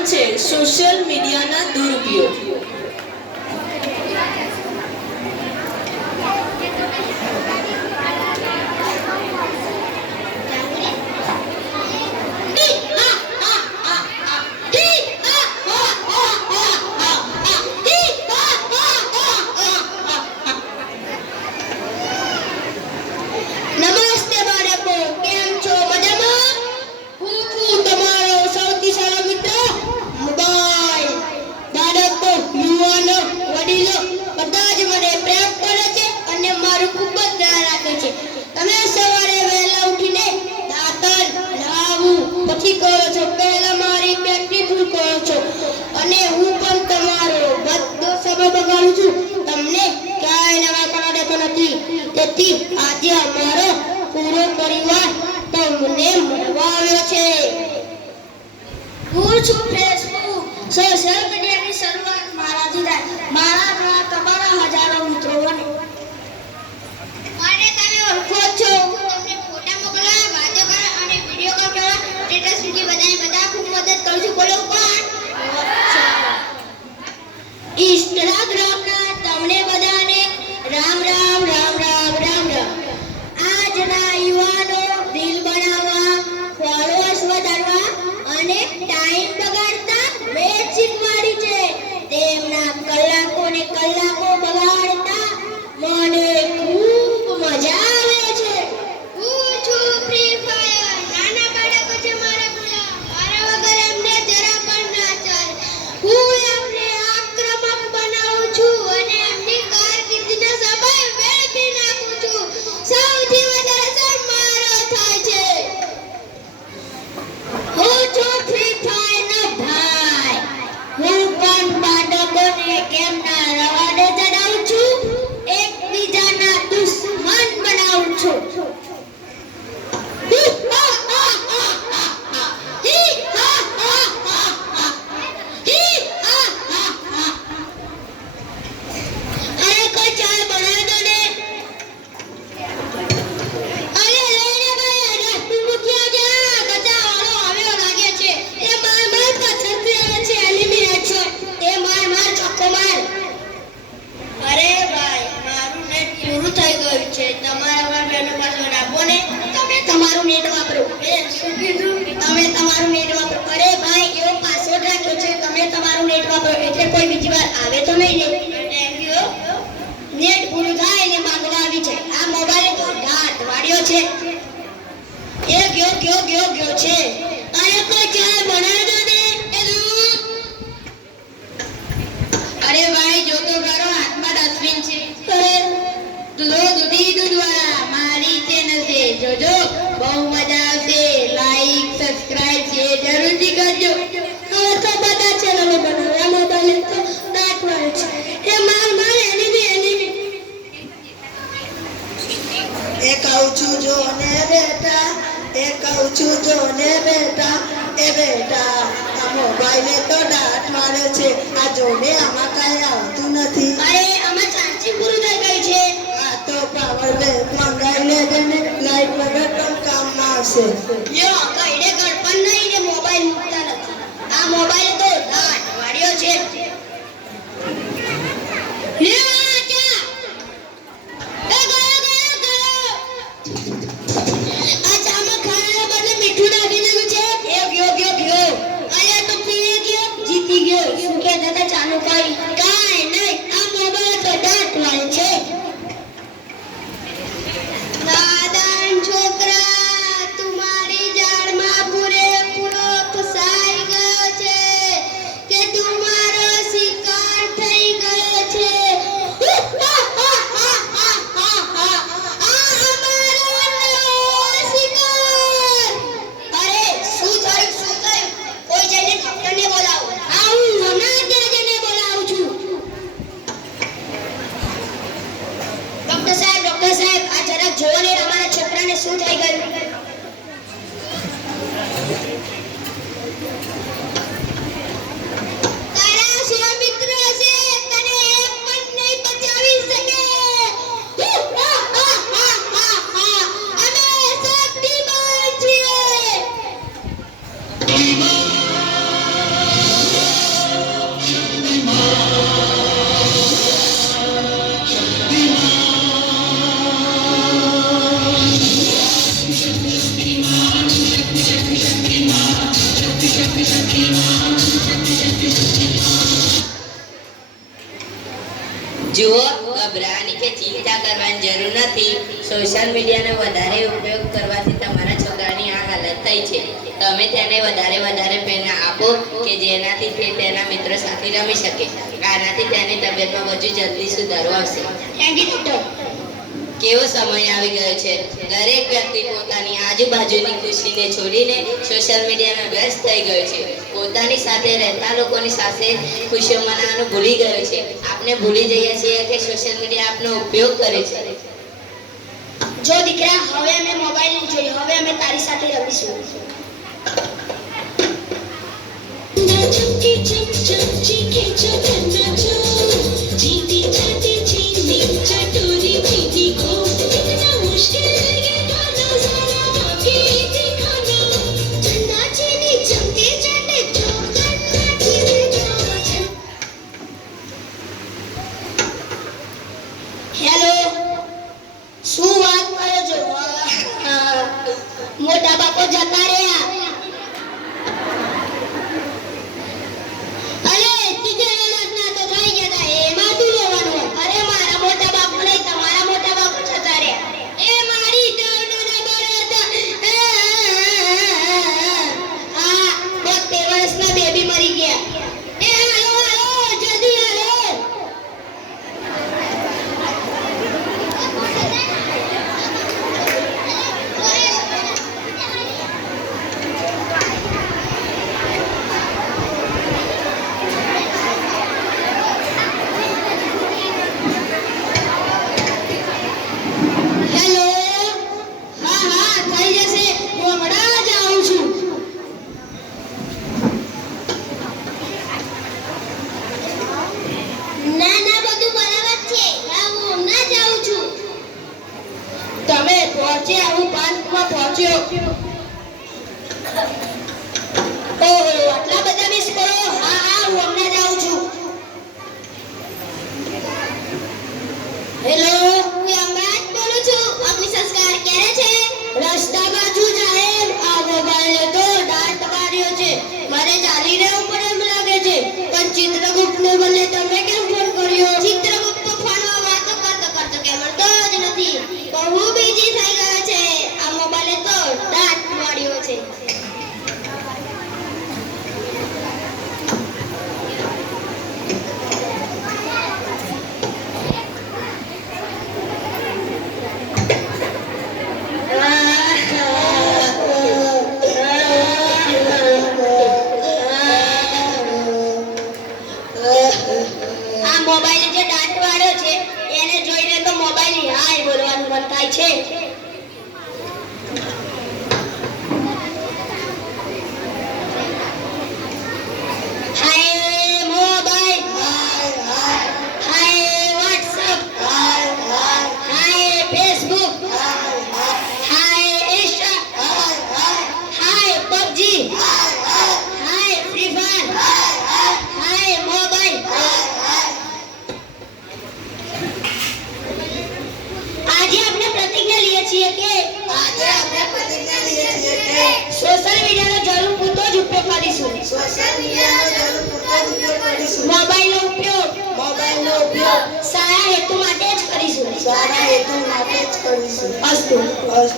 નામ છે સોશિયલ મીડિયાના દુરુપયોગ. હતી આજે અમારો પૂરો પરિવાર તમને મળવા આવ્યો છે. હું છું ફેસબુક. સોશિયલ થઈ ગયું છે. તમારા પર બેનો પાસવર્ડ આપો ને. તમે તમારું નેટ વાપરો. તમે તમારું નેટ વાપરો. અરે ભાઈ, એવો પાસવર્ડ રાખ્યો છે. તમે તમારું નેટ વાપરો. એટલે કોઈ બીજી વાર આવે તો નહીં નેટ ભૂલું થાય જોજો. બહુ મજા આવશે. લાઈક સબસ્ક્રાઇબ શેર જરૂરથી કરજો. હવે તો બધા ચેનલો બનાવ્યા મોબાઈલ તો નાખવાનું છે. એ માર માર એની બી એની બી. એ કહું છું જો ને બેટા એ કહું છું જો ને બેટા એ બેટા આ મોબાઈલે તો દાંત મારે છે. આ જોડે આમાં કાંઈ આવતું નથી. અરે 谢万干 જોને રમાના ચક્રને શું થઈ ગયું કે ચિંતા કરવાની જરૂર નથી. સોશિયલ મીડિયાનો વધારે ઉપયોગ કરવાથી તમારા છોકરાની આ હાલત થઈ છે. તમે તેને વધારે વધારે પ્રેરણા આપો કે જેનાથી તે તેના મિત્રો સાથે રમી શકે. આનાથી તેની તબિયતમાં વધુ જલ્દી સુધારો આવશે. થેન્ક યુ ડોક્ટર કેવો સમય આવી ગયો છે? દરેક વ્યક્તિ પોતાની આજુબાજુની ખુશીને છોડીને સોશિયલ મીડિયામાં વ્યસ્ત થઈ ગયો છે. પોતાની સાથે રહેતા લોકોની સાથે ખુશીઓ મનાવવાનું ભૂલી ગયો છે. આપણે ભૂલી જઈએ છીએ કે સોશિયલ મીડિયા આપનો ઉપયોગ કરે છે. જો દીકરા હવે અમે મોબાઈલ નહીં જોઈએ હવે અમે તારી સાથે રમીશું. બાપો જતા રહ્યા અરે તીજે ના તો થઈ ગયા તા એમાં શું લેવાનું હોય? અરે મારા મોટા બાપુ નહીં તમારા મોટા બાપુ જતા રહ્યા એ મારી ટર્નને બરાતા આ 72 વર્ષના બેબી મરી ગયા એ હાલો હાલો જલ્દી હાલો હેલો હા હા થઈ જશે હું હમણાં જ આવું છું ના ના બધું બરાબર છે હા હું હમણાં જ આવું છું તમે પહોંચ્યા હું પાંચમાં પહોંચ્યો ઓહો આટલા બધા મિસ કરો હા હા હું હમણાં જ આવું છું હેલો હું યમરાજ બોલું છું અગ્નિ સંસ્કાર ક્યારે છે રસ્તા બાજુ જાહેર આ મોબાઈલે તો દાંત માર્યો છે મારે ચાલીને ઉપર એમ લાગે છે પણ ચિત્રગુપ્ત ને બદલે તમે કેમ ફોન કર્યો ચિત્રગુપ્ત તો ફોનમાં વાતો કરતો કરતો કે મળતો જ નથી બહુ બીજી થઈ ગયો છે આ મોબાઈલે તો દાંત માર્યો છે આ મોબાઈલ જે દાંત વાળ્યો છે એને જોઈને તો મોબાઈલ હાય બોલવાનું મન થાય છે હાય મોબાઈલ હાય વોટ્સઅપ હાય ફેસબુક હાય ઇન્સ્ટા હાય પબજી હાય ફ્રી ફાયર હાય મોબાઈલ આજે આપણે પ્રતિજ્ઞા લઈએ છીએ કે આજે આપણે પ્રતિજ્ઞા લઈએ છીએ કે સોશિયલ મીડિયાનો જરૂર પૂરતો જ ઉપયોગ કરીશું સોશિયલ મીડિયાનો પૂરતો ઉપયોગ કરીશું મોબાઈલનો ઉપયોગ. મોબાઈલનો ઉપયોગ. સારા હેતુ માટે જ કરીશું. સારા હેતુ માટે જ કરીશું. અસ્તુ. બસ